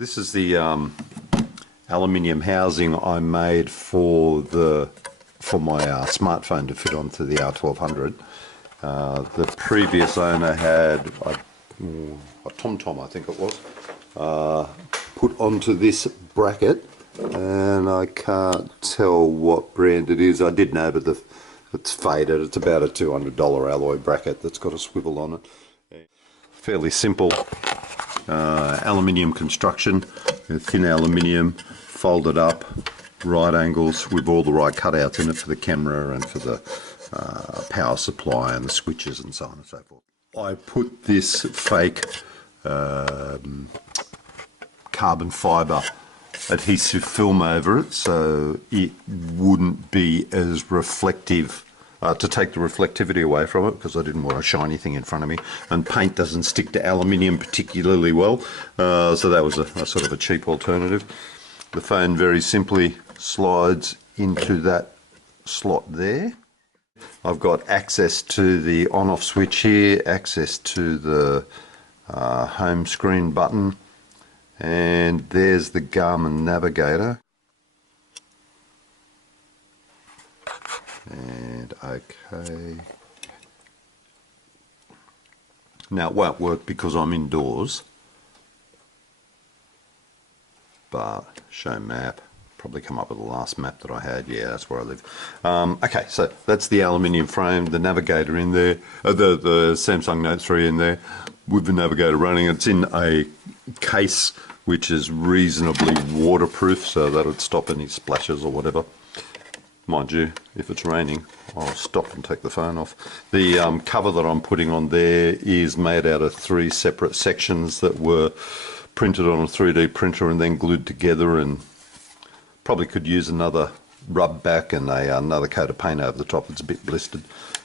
This is the aluminium housing I made for my smartphone to fit onto the R1200. The previous owner had a TomTom, I think it was, put onto this bracket, and I can't tell what brand it is. I did know, but it's faded. It's about a $200 alloy bracket that's got a swivel on it. Fairly simple aluminium construction, thin aluminium, folded up, right angles with all the right cutouts in it for the camera and for the power supply and the switches and so on and so forth. I put this fake carbon fibre adhesive film over it so it wouldn't be as reflective, to take the reflectivity away from it, because I didn't want a shiny thing in front of me, and paint doesn't stick to aluminium particularly well, so that was a sort of a cheap alternative. The phone very simply slides into that slot there. I've got access to the on-off switch here, access to the home screen button, and there's the Garmin navigator. And okay, now it won't work because I'm indoors, but show map, probably come up with the last map that I had. Yeah, that's where I live. Okay, so that's the aluminium frame, the navigator in there, the Samsung Note 3 in there with the navigator running. It's in a case which is reasonably waterproof, so that would stop any splashes or whatever. Mind you, if it's raining, I'll stop and take the phone off. The cover that I'm putting on there is made out of 3 separate sections that were printed on a 3D printer and then glued together, and probably could use another rub back and another coat of paint over the top. It's a bit blistered.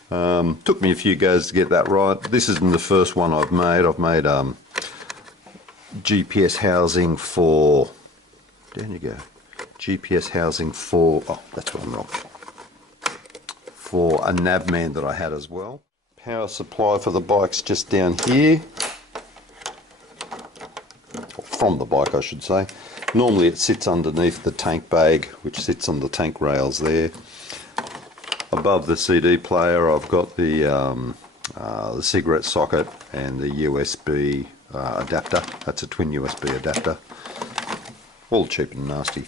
Took me a few goes to get that right. This isn't the first one I've made. I've made GPS housing for, down you go, GPS housing for, oh, that's what I'm wrong, for a Navman that I had as well. Power supply for the bike's just down here, or from the bike I should say. Normally it sits underneath the tank bag, which sits on the tank rails there. Above the CD player I've got the cigarette socket and the USB adapter. That's a twin USB adapter, all cheap and nasty.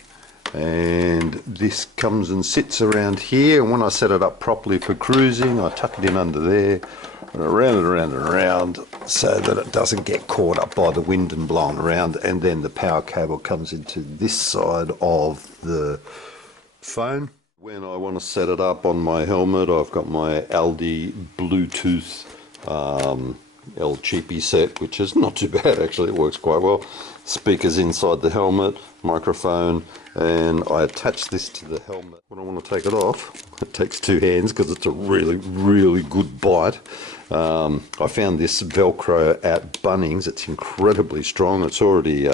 And this comes and sits around here, and when I set it up properly for cruising, I tuck it in under there and around and around and around so that it doesn't get caught up by the wind and blown around. And then the power cable comes into this side of the phone. When I want to set it up on my helmet, I've got my Aldi Bluetooth El Cheapy set, which is not too bad actually, it works quite well. Speakers inside the helmet, microphone, and I attach this to the helmet. When I want to take it off, it takes 2 hands because it's a really good bite. I found this Velcro at Bunnings. It's incredibly strong. It's already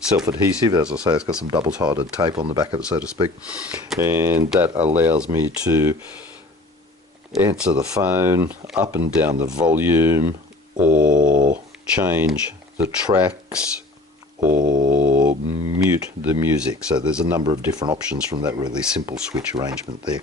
self-adhesive. As I say, it's got some double-sided tape on the back of it, so to speak, and that allows me to answer the phone, up and down the volume, or change the tracks, or mute the music. So there's a number of different options from that really simple switch arrangement there.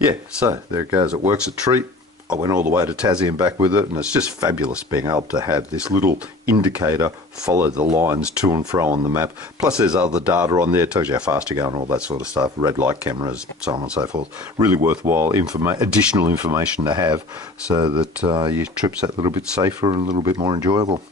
Yeah, so there it goes. It works a treat. I went all the way to Tassie and back with it, and it's just fabulous being able to have this little indicator follow the lines to and fro on the map. Plus there's other data on there, tells you how fast you're going, all that sort of stuff, red light cameras, so on and so forth. Really worthwhile additional information to have so that your trip's that little bit safer and a little bit more enjoyable.